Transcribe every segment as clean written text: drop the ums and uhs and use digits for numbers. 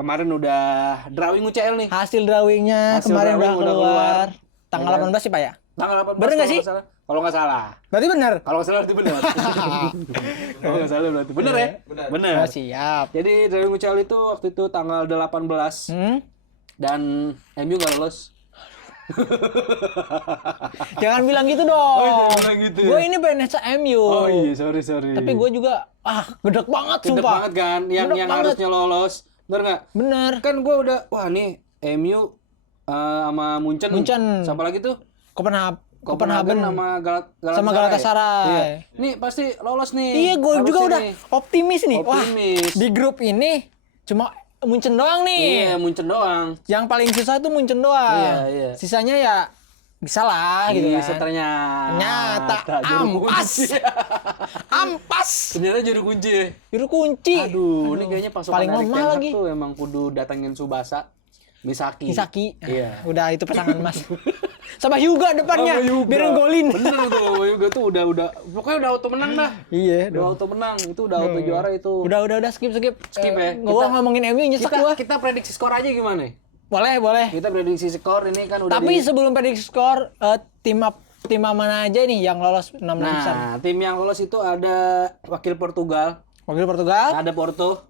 kemarin udah drawing UCL nih. Hasil drawingnya Hasil kemarin drawing udah keluar. Tanggal Ya kan? 18 sih Pak ya? Tanggal 18 Bener nggak kalau sih? nggak salah. Kalau nggak salah. Berarti benar. Kalau nggak salah berarti benar. Kalau nggak salah berarti benar ya? Benar. Oh, siap. Jadi drawing UCL itu waktu itu tanggal 18 dan MU nggak lolos. Jangan bilang gitu dong. jangan bilang gitu ya. Gue ini PNS MU. Oh iya, sorry. Tapi gue juga gedek banget Gede sumpah. banget kan yang Gedek banget. harusnya lolos. Bener nggak? Bener. Kan gue udah wah nih MU sama Munchen. Siapa lagi tuh? Copenhagen sama sama Galatasaray. Iya. Nih pasti lolos nih. Iya, gue Harusnya juga udah nih. optimis nih. Wah, Optimis. di grup ini cuma Munchen doang nih. Iya, Munchen doang. Yang paling susah itu Munchen doang. Iya. Sisanya ya bisa lah gitu Iya, kan. ternyata Ternyata ampas. Ternyata juru kunci ya. Juru kunci. Aduh, ini kayaknya pasukan paling Erik lemah Ten Hag lagi. tuh emang kudu datengin Subasa, Misaki. Iya. Udah itu pasangan Mas. Sama Hyuga depannya. Sama Hyuga. Biar golin. Bener tuh, Hyuga tuh udah pokoknya udah auto menang dah. Iya, Udah auto menang, itu udah auto juara itu. Udah skip. Skip ya. Ngomongin MU nyesek gua. Kita prediksi skor aja gimana? Boleh. Kita prediksi skor ini kan udah Tapi sebelum prediksi skor, tim mana aja nih yang lolos 6 besar? Nah, tim yang lolos itu ada wakil Portugal, Wakil Portugal, ada Porto,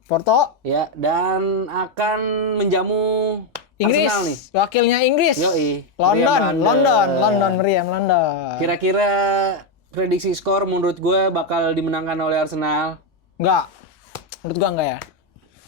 ya, dan akan menjamu Inggris, Arsenal nih. wakilnya Inggris. Yoi. London, Meriam London. Kira-kira prediksi skor menurut gue bakal dimenangkan oleh Arsenal. Enggak. Menurut gua enggak ya.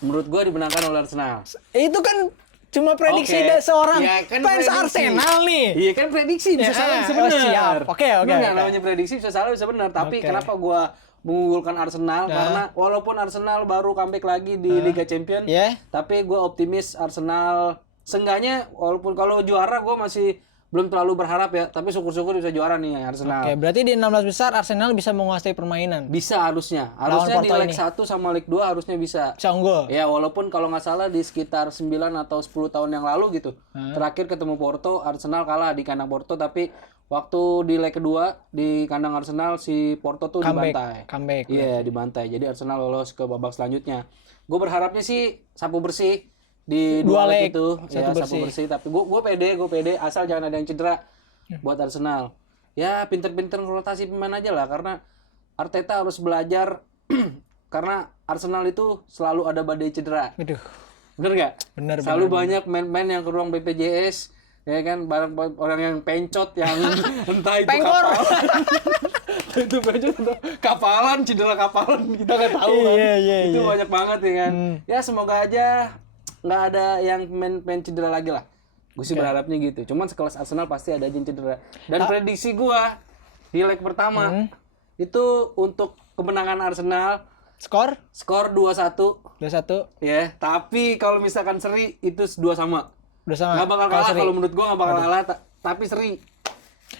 Menurut gue dimenangkan oleh Arsenal. Itu kan cuma prediksi Oke. dari seorang Ya, kan fans prediksi. Arsenal nih. Iya kan prediksi bisa Ya, salah bisa oh, benar. siap. Oke. Benar, namanya prediksi bisa salah bisa benar. Tapi Oke. kenapa gue mengunggulkan Arsenal? Ya. Karena walaupun Arsenal baru comeback lagi di Liga Champions, Ya. tapi gue optimis Arsenal. Seenggaknya walaupun kalau juara gue masih belum terlalu berharap ya. Tapi syukur-syukur bisa juara nih Arsenal. Oke, berarti di 16 besar Arsenal bisa menguasai permainan. Bisa harusnya. Harusnya di Porto leg ini. 1 sama leg 2 harusnya bisa. Bisa unggul. Ya walaupun kalau nggak salah di sekitar 9 atau 10 tahun yang lalu gitu. Terakhir ketemu Porto, Arsenal kalah di kandang Porto, tapi waktu di leg kedua di kandang Arsenal si Porto tuh dibantai. Comeback. Iya, dibantai. Jadi Arsenal lolos ke babak selanjutnya. Gue berharapnya sih sapu bersih di Dua dua leg leg, itu, satu ya sapu bersih. Tapi gue pede asal jangan ada yang cedera buat Arsenal. Ya pinter-pinter rotasi pemain aja lah, karena Arteta harus belajar karena Arsenal itu selalu ada badai cedera. Aduh. Bener nggak? Bener. Selalu banyak main-main yang ke ruang BPJS, ya kan, barang orang yang pencot yang entah itu Pengkor. kapalan. Itu pencot atau kapalan, cedera kapalan kita nggak tahu kan. Iya. Itu banyak banget ya kan. Ya semoga aja nggak ada yang main cedera lagi lah. Gue sih berharapnya gitu. Cuman sekelas Arsenal pasti ada aja yang cedera. Dan prediksi gua di leg pertama itu untuk kemenangan Arsenal Skor skor 2-1. 2-1. Ya, tapi kalau misalkan seri itu 2 sama. Udah sama. Nggak bakal kalah kalau menurut gua nggak bakal kalah, tapi seri.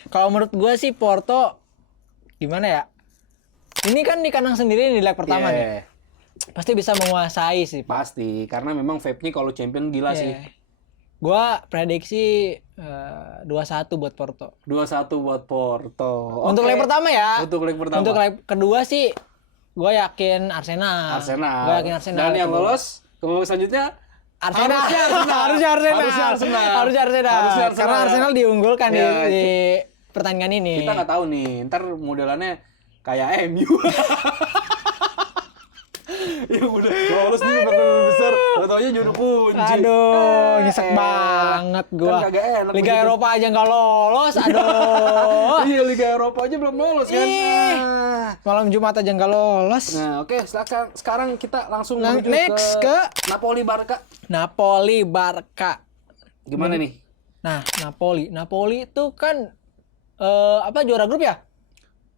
Kalau menurut gua sih Porto gimana ya? Ini kan di kandang sendiri di leg pertama nih. Pasti bisa menguasai sih, Pak. Pasti, karena memang vape-nya kalau champion gila sih. Gua prediksi 2-1 buat Porto. 2-1 buat Porto. Untuk leg pertama ya. Untuk leg pertama. Untuk leg kedua sih gua yakin Arsenal. Gua yakin Arsenal. Dan yang lolos ke babak selanjutnya Arsenal. Harusnya Arsenal. Karena Arsenal diunggulkan Ya, di pertandingan ini. Kita nggak tahu nih, ntar modelannya kayak MU. Ya udah lolos nih babak besar, tau-taunya juru kunci. Aduh, nyesek banget gua. Kan kagak enak Liga begitu. Eropa aja nggak lolos, aduh. Iya, Liga Eropa aja belum lolos kan. Ih. Malam Jumat aja nggak lolos. Nah, oke, sekarang kita langsung menuju Next ke ke Napoli Barca. Napoli Barca. Gimana nih? Nah, Napoli itu kan juara grup ya?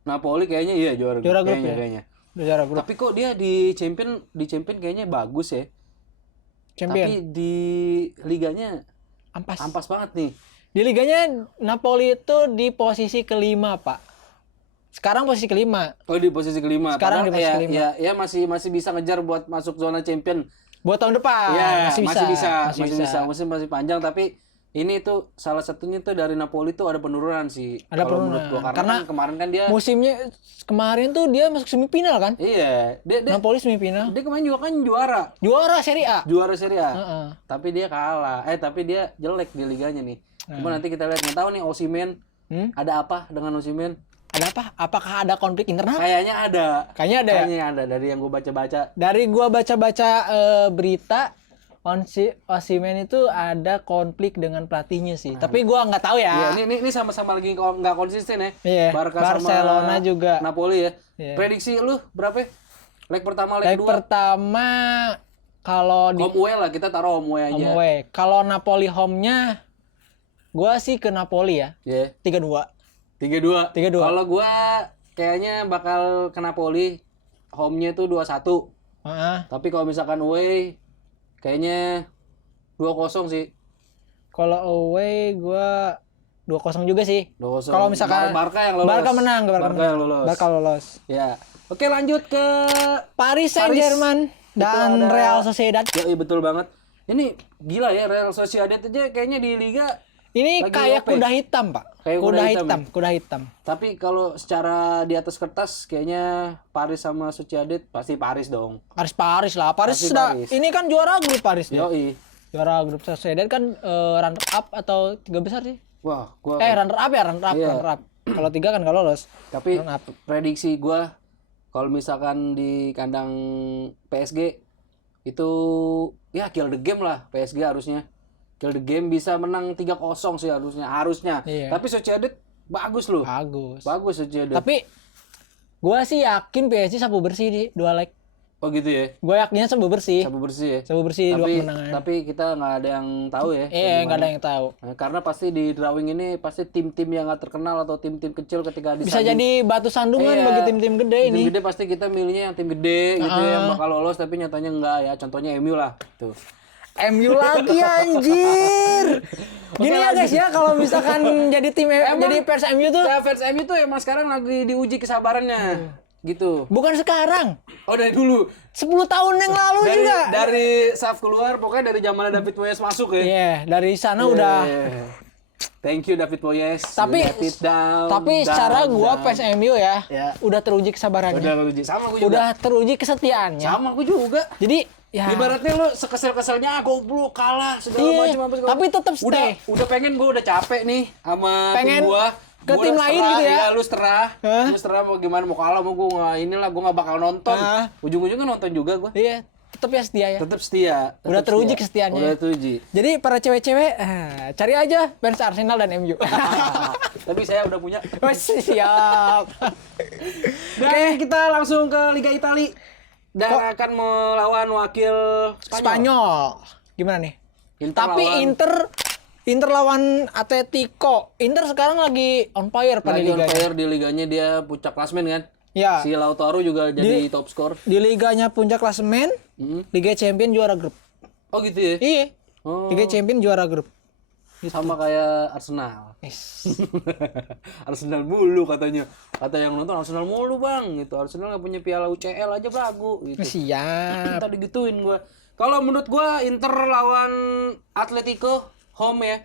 Napoli kayaknya iya juara grup. Juara grup Kayaknya. Juara grup. Tapi kok dia di champion kayaknya bagus ya. Champion. Tapi di liganya Ampas. ampas banget nih. Di liganya Napoli itu di posisi kelima, Pak. Sekarang posisi kelima. Oh, di posisi kelima. Sekarang di posisi ya, kelima. ya masih bisa ngejar buat masuk zona champion. Buat tahun depan Ya, masih bisa. masih panjang, tapi ini tuh salah satunya tuh dari Napoli tuh ada penurunan sih. Ada kalau penurunan. menurut gua karena Karena kan kemarin kan dia musimnya kemarin tuh dia masuk semifinal kan? iya, dia Napoli semifinal. dia kemarin juga kan juara. Juara Serie A. Juara Serie A. Heeh. Tapi dia kalah. Tapi dia jelek di liganya nih. Cuma nanti kita lihat, nggak tahu nih Osimhen ada apa dengan Osimhen? Ada apa? Apakah ada konflik internal? Kayaknya ada. Kayaknya ada. Ya? Kayaknya ada dari yang gue baca-baca. Dari gua baca-baca berita Osimhen itu ada konflik dengan pelatihnya sih. Tapi gua nggak tahu ya. Iya, ini sama-sama lagi nggak konsisten ya. Iya. Barca Barcelona sama juga. Napoli ya. Iya. Prediksi lu berapa? Leg pertama, leg Leg kedua. pertama kalau di Home away lah, kita taruh home away aja. home away. Kalau Napoli home-nya gua sih ke Napoli ya. Iya. 3-2. 3-2. 3-2. Kalau gua kayaknya bakal ke Napoli. Home-nya itu 2-1. Heeh. Tapi kalau misalkan away kayaknya 2-0 sih. Kalau away gua 2-0 juga sih. 2-0. Kalau misalkan Barca yang lolos. Barca menang, Barca yang lolos. Barca lolos. Ya. Oke, lanjut ke Paris Saint-Germain dan ada- Real Sociedad. Ya, iya betul banget. Ini gila ya, Real Sociedad aja kayaknya di liga. Ini Lagi kayak OP. kuda hitam, Pak. Kayak Kuda kuda hitam, hitam. kuda hitam. Tapi kalau secara di atas kertas kayaknya Paris sama Sociedad pasti Paris dong. Paris lah. Paris Pasti sudah Paris. ini kan juara grup Paris ya. Yoi. Juara grup Sociedad kan runner up atau 3 besar sih? Wah, gua Runner up ya, runner up, Iya. runner up. Kalau 3 kan nggak lolos. tapi Runner up. prediksi gua kalau misalkan di kandang PSG itu ya kill the game lah, PSG harusnya. Kill the game bisa menang 3-0 sih harusnya. Iya. Tapi Sociedad bagus loh. Bagus. Bagus Sociedad. Tapi gua sih yakin PSG sabu bersih di 2 leg. Oh gitu ya. Gua yakinnya sabu bersih. Sabu bersih ya. Sabu bersih 2 kemenangan. Tapi kita nggak ada yang tahu ya. Iya, nggak ada yang tahu. Nah, karena pasti di drawing ini pasti tim-tim yang nggak terkenal atau tim-tim kecil ketika Bisa disanding. jadi batu sandungan Iya. bagi tim-tim gede Tim ini. gede pasti kita milihnya yang tim gede gitu ya, yang bakal lolos tapi nyatanya enggak ya. Contohnya MU lah. Tuh. MU lagi anjir. Gini ya guys ya, kalau misalkan jadi tim jadi fans MU tuh Ya, fans MU tuh emang sekarang lagi diuji kesabarannya. Gitu. bukan sekarang. Oh, dari dulu. 10 tahun yang lalu juga. Dari Saf keluar pokoknya dari zaman David Moyes masuk ya. Iya, dari sana udah. Yeah. Thank you David Moyes. Tapi David down, tapi down, secara gua down. fans MU ya, Ya. udah teruji kesabarannya. Udah uji. Sama gue juga. Udah teruji kesetiaannya. Sama gue juga. Jadi ya Ibaratnya lu sekesel-keselnya goblok kalah segala Iya, macam apa segala tapi tetap stay. Udah pengen gue udah capek nih sama Pengen tim gua. ke Gua tim udah lain setera, gitu ya? Lu setera. Hah? Lu setera mau gimana mau kalah mau gue nggak inilah gue nggak bakal nonton. Ah. Ujung-ujungnya nonton juga gue. iya, tetap ya setia ya. Tetap setia. tetap Udah teruji setia. kesetiaannya. Udah teruji. Jadi para cewek-cewek cari aja fans Arsenal dan MU. Tapi saya udah punya. Wes, siap. Dan kita langsung ke Liga Italia dan akan melawan wakil Spanyol. Gimana nih? Inter Tapi lawan- Inter lawan Atletico. Inter sekarang lagi on fire pada lagi on liganya. fire di liganya, dia puncak klasmen kan. Ya, Si Lautaro juga jadi top skor. di liganya puncak klasemen, Liga Champion juara grup. Oh gitu ya. Iya. Oh. Liga Champion juara grup. Sama kayak Arsenal. Yes. Arsenal mulu katanya. Kata yang nonton Arsenal mulu bang. Gitu. Arsenal nggak punya piala UCL aja belagu. Gitu. Siap. Tadi gituin gua. Kalau menurut gua Inter lawan Atletico home ya.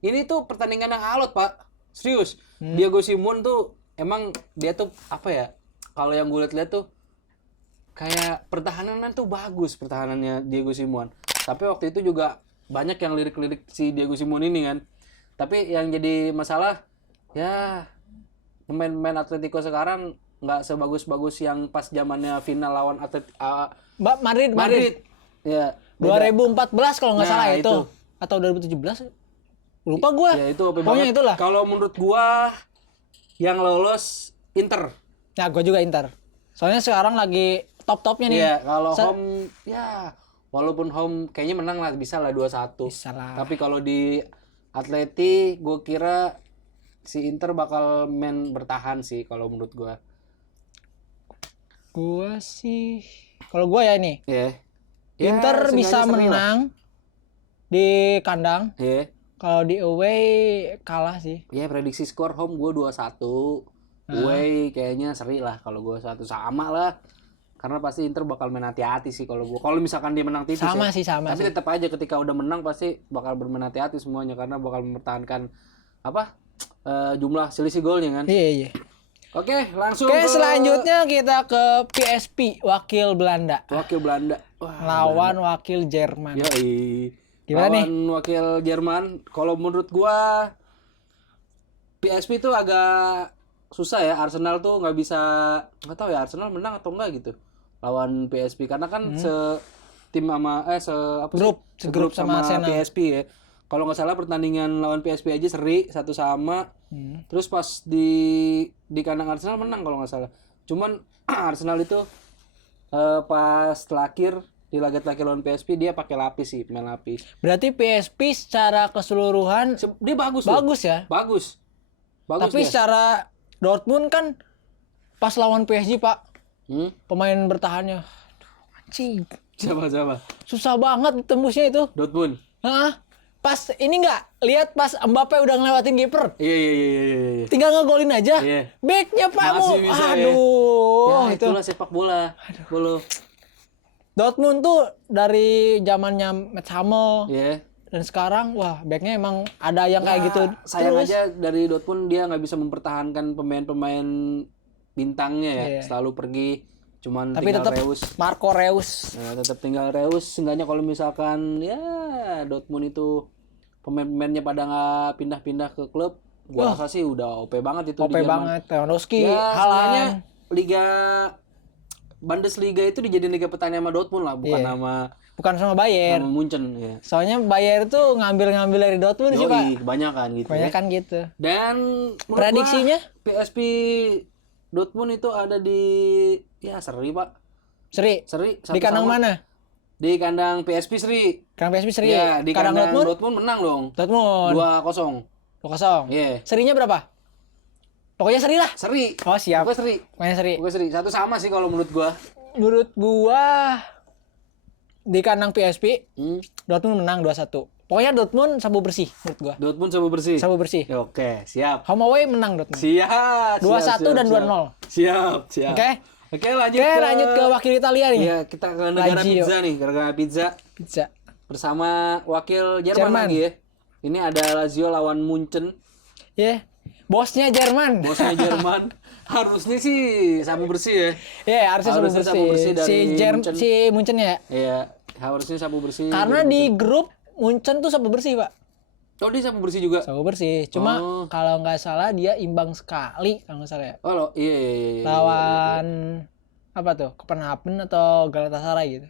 Ini tuh pertandingan yang alot pak. Serius. Diego Simon tuh emang dia tuh apa ya? Kalau yang gue lihat tuh kayak pertahanan tuh bagus pertahanannya Diego Simon. Tapi waktu itu juga banyak yang lirik-lirik si Diego Simon ini kan. Tapi yang jadi masalah ya pemain-pemain Atletico sekarang nggak sebagus-bagus yang pas zamannya final lawan Madrid. Ya. 2014 kalau nggak Nah, salah itu. itu. Atau 2017. Lupa gua. Ya itu OP Pokoknya banget. itulah. Kalau menurut gua yang lolos Inter. Nah, gua juga Inter. Soalnya sekarang lagi top-topnya nih. Iya, kalau home ya walaupun home kayaknya menang lah, bisa lah 2-1. Bisa lah. Tapi kalau di Atleti gua kira si Inter bakal main bertahan sih kalau menurut gua. Gua sih kalau gua ya ini Iya. Inter Ya, bisa seenggaknya seri lah. menang di kandang. Iya. Kalau di away kalah sih. Ya prediksi skor home gua 2-1. Away kayaknya seri lah kalau gua 1 sama lah. Karena pasti Inter bakal main hati-hati sih kalau gua. Kalau misalkan dia menang tipis Sama ya. sih, sama Tapi sih. tetap aja ketika udah menang pasti bakal bermain hati-hati semuanya karena bakal mempertahankan jumlah selisih golnya kan. Iya, iya. Oke, langsung Oke, ke selanjutnya kita ke PSP, wakil Belanda. wakil Belanda. Wah, Lawan wakil Jerman. yoi. Gimana nih? Lawan wakil Jerman. Kalau menurut gua PSP itu agak susah ya. Arsenal tuh nggak tahu ya Arsenal menang atau enggak gitu lawan PSP karena kan tim sama Segrup sama Arsenal. PSP ya. Kalau nggak salah pertandingan lawan PSP aja seri 1-1. Terus pas di kandang Arsenal menang kalau nggak salah. Cuman Arsenal itu pas terakhir di laga terakhir lawan PSP dia pakai lapis sih, main lapis. Berarti PSP secara keseluruhan Dia bagus loh. bagus ya. Bagus Tapi dia. secara Dortmund kan pas lawan PSG, Pak, pemain bertahannya anjing. Siapa? Susah banget tembusnya itu. Dortmund. Hah? Pas ini nggak lihat pas Mbappe udah ngelewatin kiper. Iya. Tinggal ngegolin aja. Iya. Backnya Pak Masih mau. bisa, ya. Aduh, Ya, itu. itulah sepak bola. Bolo. Dortmund tuh dari zamannya Mats Hummels Iya. dan sekarang wah backnya emang ada yang kayak gitu. Sayang terus. aja dari Dortmund dia nggak bisa mempertahankan pemain-pemain bintangnya ya. Iya. Selalu pergi. Cuman Tapi tinggal tetap Reus. Marco Reus. Nah, tetap tinggal Reus. Seenggaknya kalau misalkan ya Dortmund itu pemain-pemainnya pada nggak pindah-pindah ke klub, gua rasa sih udah OP banget itu OP di zaman. banget, Lewandowski, Ya, seenggaknya Haaland. Liga Bundesliga itu dijadiin liga petani sama Dortmund lah, bukan Iya. Bukan sama Bayern. sama Munchen ya. Soalnya Bayern tuh ngambil-ngambil dari Dortmund sih, Pak. Yoi, kebanyakan gitu. Banyak Ya. kan gitu. Dan menurut Prediksinya? gua, PSP Dortmund itu ada di seri, Pak. Seri. Seri Di kandang sama. mana? Di kandang PSP seri. Kandang PSV seri. Iya, di Kandang kandang Dortmund? Dortmund menang dong. Dortmund. 2-0. 2-0. Iya. Serinya berapa? Pokoknya seri lah. Seri. Oh, siap. Pokoknya seri. Pokoknya seri. Pokoknya seri. Satu sama sih kalau menurut gua. Menurut gua di kandang PSP Dortmund menang 2-1. Pokoknya Dortmund sabu bersih menurut gua. Dortmund sabu bersih. Sabu bersih. Ya, oke, siap. Home away menang Dortmund. Siap. 2-1 dan 2-0. Siap. Oke. Oke, lanjut Oke, lanjut ke wakil Italia nih. Iya, kita ke negara Lazio. pizza nih, negara pizza Pizza. bersama wakil Jerman lagi ya. Ini ada Lazio lawan Munchen. Ya. Bosnya Jerman. Bosnya Jerman. Harusnya sih sabu bersih ya. Ya, harusnya sabu Harusnya bersih. sabu bersih dari Munchen. Si Munchen ya. Iya, harusnya sabu bersih. Karena di grup Munchen tuh sabu bersih, Pak. Oh, dia sabu bersih juga. Sabu bersih. Cuma kalau nggak salah dia imbang sekali kalau nggak salah ya. Oh, iya. Lawan apa tuh? Copenhagen atau Galatasaray gitu.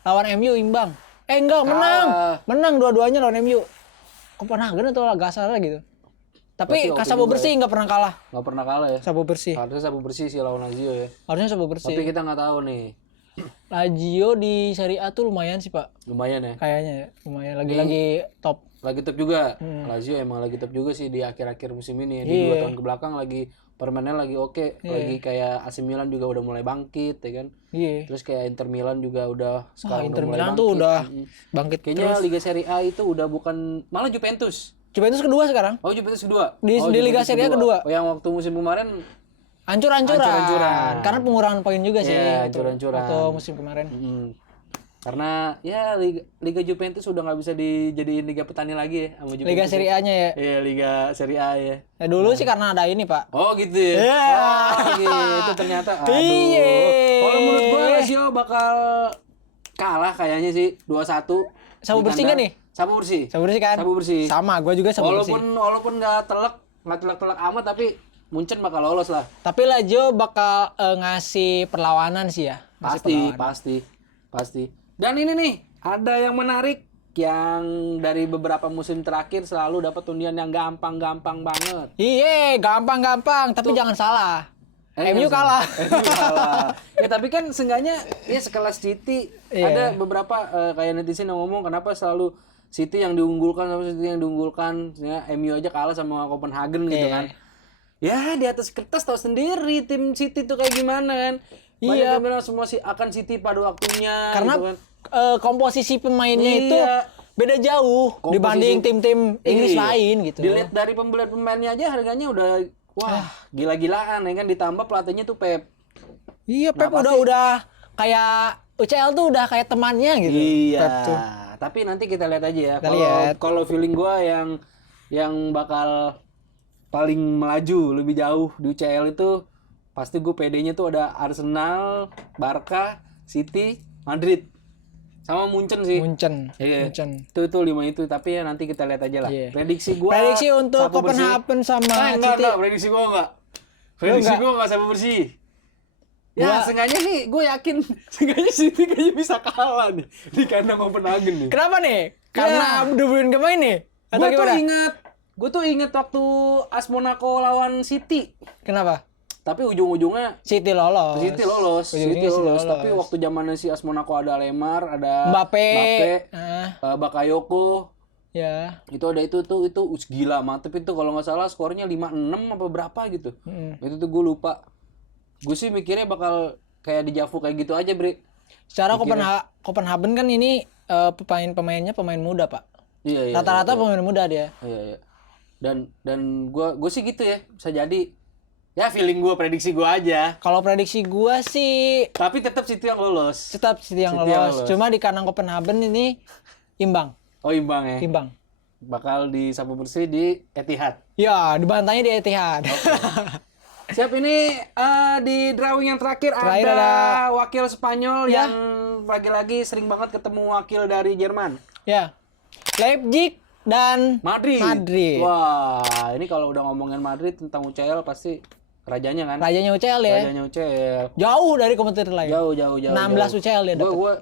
Lawan MU imbang. Enggak, menang. Menang dua-duanya lawan MU. Copenhagen atau Galatasaray gitu. Tapi Berarti sabu juga bersih nggak pernah kalah. Nggak pernah kalah ya. Sabu bersih. Harusnya sabu bersih sih lawan Lazio ya. Harusnya sabu bersih. Tapi kita nggak tahu nih. Lazio di Serie A tuh lumayan sih, Pak. Lumayan ya. Kayaknya ya, lumayan lagi top. Lagi top juga. Lazio emang lagi top juga sih di akhir-akhir musim ini ya. Di 2 tahun kebelakang lagi permainnya lagi oke. Lagi kayak AC Milan juga udah mulai bangkit ya kan. Iya. Terus kayak Inter Milan juga udah sekarang Inter udah mulai Milan bangkit. tuh udah bangkit Kayaknya terus. Liga Serie A itu udah bukan, malah Juventus. Juventus kedua sekarang. Oh, Juventus kedua. Di Liga Juventus Serie A kedua. Oh, yang waktu musim kemarin Hancur-hancuran. Karena pengurangan poin juga sih. Iya, itu, hancur-hancuran. waktu musim kemarin. Karena ya Liga Juventus udah nggak bisa dijadiin liga petani lagi ya sama Juventus. Liga Serie A-nya ya. Iya, Liga Serie A ya. Ya dulu sih karena ada ini, Pak. Oh gitu ya. Iya. Wah, gitu ternyata. Aduh. Iya. Kalau menurut gua Lazio bakal kalah kayaknya sih 2-1. Sabu bersih nggak nih? Sabu bersih. Sabu bersih kan? Sabu bersih. Sama, gua juga sabu bersih. Walaupun nggak telak amat tapi Munchen bakal lolos lah. Tapi Lazio bakal ngasih perlawanan sih ya. Ngasih Pasti. Dan ini nih, ada yang menarik yang dari beberapa musim terakhir selalu dapat undian yang gampang-gampang banget. Iya, gampang-gampang, tapi jangan salah. MU MU kalah. kalah. Ya tapi kan seenggaknya ya sekelas City ada beberapa kayak netizen yang ngomong kenapa selalu City yang diunggulkan ya MU aja kalah sama Copenhagen gitu kan. Ya di atas kertas tahu sendiri tim City tuh kayak gimana kan. Banyak yang bilang semua akan City pada waktunya. Karena gitu kan. komposisi pemainnya itu beda jauh dibanding tim-tim Inggris lain gitu. Dilihat dari pemainnya aja harganya udah wah gila-gilaan ya kan, ditambah pelatihnya tuh Pep. Iya, Pep udah kayak UCL tuh udah kayak temannya gitu. Iya. Pep tuh. Tapi nanti kita lihat aja ya. Kita lihat. Kalau feeling gua yang bakal paling melaju lebih jauh di UCL itu pasti gue PD-nya tuh ada Arsenal, Barca, City, Madrid. Sama Munchen sih. Munchen. Iya. Munchen. Itu 5 itu, tapi ya nanti kita lihat aja lah. Iya. Prediksi gua Prediksi untuk sapu bersih. Copenhagen sama Enggak, City. prediksi gua enggak. Prediksi enggak? gua enggak sapu bersih. Ya, Gua- seenggaknya nih gue yakin seenggaknya City kayaknya bisa kalah nih di kandang Copenhagen nih. Kenapa nih? Karena De Bruyne gak main nih? Atau Gue tuh inget waktu AS Monaco lawan City. Kenapa? Tapi ujung-ujungnya City lolos. City lolos. Ujung-ujungnya City City lolos. lolos. Tapi waktu zamannya si AS Monaco ada Lemar, ada Mbappe. Mbappe, Bakayoko. Ya. Itu ada itu gila mantep itu kalau nggak salah skornya 5-6 apa berapa gitu. Itu tuh gue lupa. Gue sih mikirnya bakal kayak di Javu kayak gitu aja, Bre. Secara Copenhagen kan ini pemain-pemainnya pemain muda, Pak. Iya. Rata-rata pemain muda dia. Iya. Dan gue sih gitu ya, bisa jadi ya feeling gue, prediksi gue aja. Kalau prediksi gua sih Tapi tetap City yang lolos. tetap City yang lolos. Cuma di kandang Copenhagen ini imbang. Oh, imbang ya. Imbang. Bakal disapu bersih di Etihad. Ya, dibantainya di Etihad. Siap, ini di drawing yang terakhir Terakhir ada ada- wakil Spanyol Ya. yang lagi-lagi sering banget ketemu wakil dari Jerman. Ya. Leipzig dan Madrid. Madrid. Wah, ini kalau udah ngomongin Madrid tentang UCL pasti rajanya kan? Rajanya UCL ya. Rajanya UCL. Jauh dari kompetitor lain. Jauh. 16 UCL dia dapat. Gua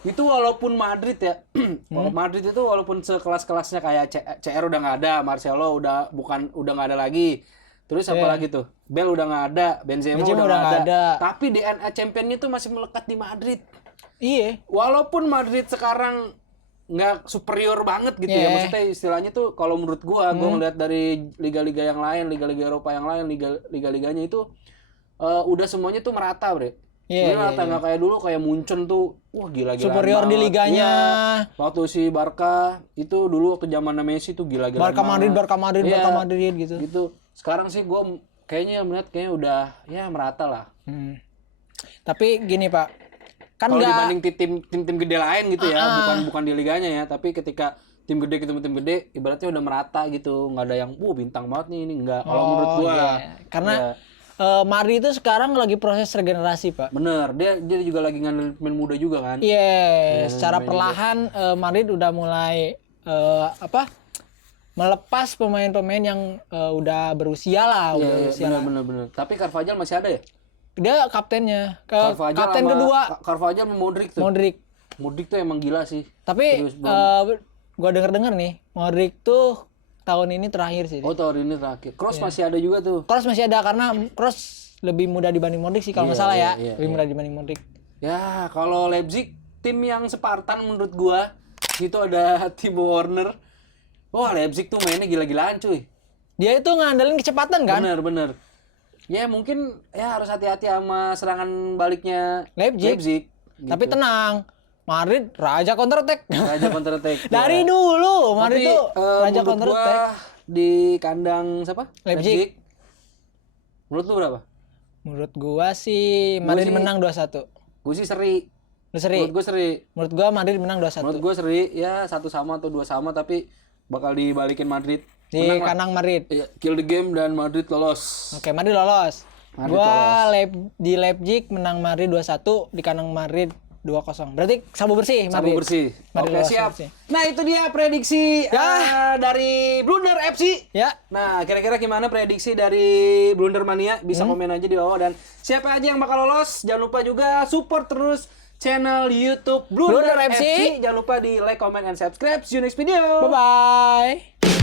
itu walaupun Madrid ya, Madrid itu walaupun sekelas-kelasnya kayak CR udah nggak ada, Marcelo udah nggak ada lagi. Terus apa lagi tuh? Bale udah nggak ada, Benzema udah nggak ada. Tapi DNA championnya tuh masih melekat di Madrid. Iya. Walaupun Madrid sekarang nggak superior banget gitu ya, maksudnya istilahnya tuh kalau menurut gua ngeliat dari liga-liga yang lain, liga-liga Eropa yang lain, liga-liganya itu udah semuanya tuh merata, Bre. Iya, Merata nggak kayak dulu kayak Munchen tuh, wah gila-gila. Superior di liganya. Iya. Waktu si Barca itu dulu waktu zaman Messi tuh gila-gila. Barca Madrid Iya. Barca Madrid gitu. Gitu. Sekarang sih gua kayaknya melihat kayaknya udah ya merata lah. Tapi gini, Pak. Kan Kalau nggak dibanding tim gede lain gitu ya, bukan di liganya ya, tapi ketika tim gede ketemu tim gede, ibaratnya udah merata gitu, nggak ada yang, bintang banget nih ini enggak. Kalau menurut gua, iya. Karena Madrid itu sekarang lagi proses regenerasi, Pak. bener, dia juga lagi ngandelin pemain muda juga kan. Iya, secara perlahan Madrid udah mulai melepas pemain-pemain yang udah berusia lah, udah berusia. Bener. Tapi Carvajal masih ada ya? Dia kaptennya, kapten sama- kedua Carvajal sama Modric tuh. Modric tuh emang gila sih. Tapi gua denger nih, Modric tuh tahun ini terakhir sih. Oh, tahun ini terakhir. Kroos masih ada juga tuh. Kroos masih ada karena Kroos lebih muda dibanding Modric sih kalau nggak salah ya. iya, Lebih muda dibanding Modric. Ya, kalau Leipzig tim yang Spartan menurut gua itu ada Timo Werner. Wah, Leipzig tuh mainnya gila-gilaan cuy. Dia itu ngandelin kecepatan kan? Bener. Ya mungkin ya harus hati-hati sama serangan baliknya Leipzig. Gitu. Tapi tenang, Madrid raja counter attack. Raja counter attack. Dari dulu Madrid Tapi tuh raja menurut counter gua attack. di kandang siapa? Leipzig. Menurut lu berapa? Menurut gua sih Madrid sih- menang 2-1. Gue sih seri. Lu seri. Menurut gue seri. Menurut gua Madrid menang 2-1. Menurut gue seri ya 1 sama atau 2 sama tapi bakal dibalikin Madrid. Di Menang lah. kandang Madrid. Iya, kill the game dan Madrid lolos. Oke, Madrid lolos. Madrid Gua di Leipzig menang Madrid 2-1, di kandang Madrid 2-0. Berarti sabu bersih Sabu Madrid. bersih. Madrid Oke, lolos, siap. bersih. Nah, itu dia prediksi dari Blunder FC. Ya, Nah, kira-kira gimana prediksi dari Blunder Mania? Bisa komen aja di bawah. Dan siapa aja yang bakal lolos, jangan lupa juga support terus channel YouTube Blunder Blunder FC. FC. Jangan lupa di like, comment, and subscribe. See you next video. bye-bye.